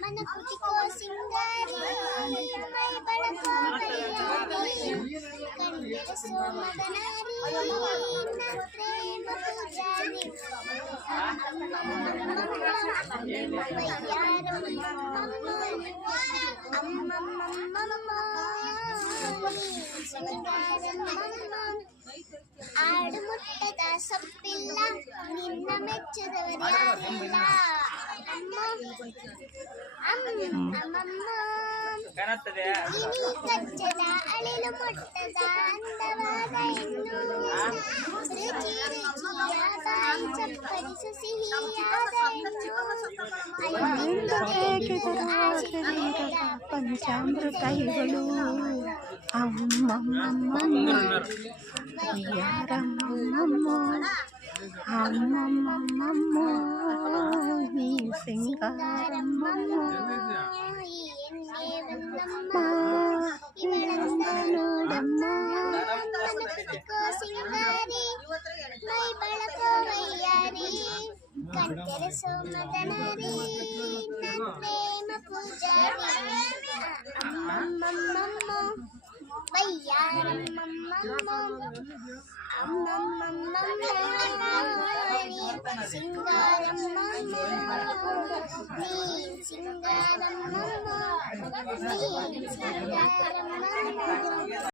మన కుటికో సింగారి మై బళకో వయ్యారి కండెర సోమదనారి నా ప్రేమ పూజారి ಆಡು ಮುಟ್ಟದ ಸೊಪ್ಪಿಲ್ಲ ನಿನ್ನ ಮೆಚ್ಚದವರ್ಯಾರಿಲ್ಲ ಇನಿ ಕಚ್ಚದ ಅಳಿಲು ಮೊಟ್ಟದ ಅಂದವಾದ ಹೆಣ್ಣು ರುಚಿ ರುಚಿಯ ಬಾಯಿ ಚಪ್ಪರಿಸು ಸಿಹಿಯಾದ ಪಂಚಾಮೃತ ಇಗಳು ಅಮ್ಮಮ್ಮಮ್ಮ ಯಾರಮ್ಮಮ್ಮ ಅಮ್ಮಮ್ಮಮ್ಮ ನೀ ಸಿಂಗಾರಮ್ಮಮ್ಮ ನೋಡಮ್ಮ ಸಿಂಗಾರಿ ಮೈ ಬಳಕೋ ವಯ್ಯಾರಿ ಕಂಠೆರ ಸೋಮದನಾರಿ ನನ್ನ ಪ್ರೇಮ ಪೂಜಾರಿ ಅಮ್ಮಮ್ಮಮ್ಮ ವಯ್ಯಾರಮ್ಮಮ್ಮ ಅಮ್ಮಮ್ಮಮ್ಮ ಸಿಂಗಾರಮ್ಮಮ್ಮ ನೀನ್ ಸಿಂಗಾರಮ್ಮಮ್ಮ ನೀನ್ ಸಿಂಗಾರಮ್ಮಮ್ಮ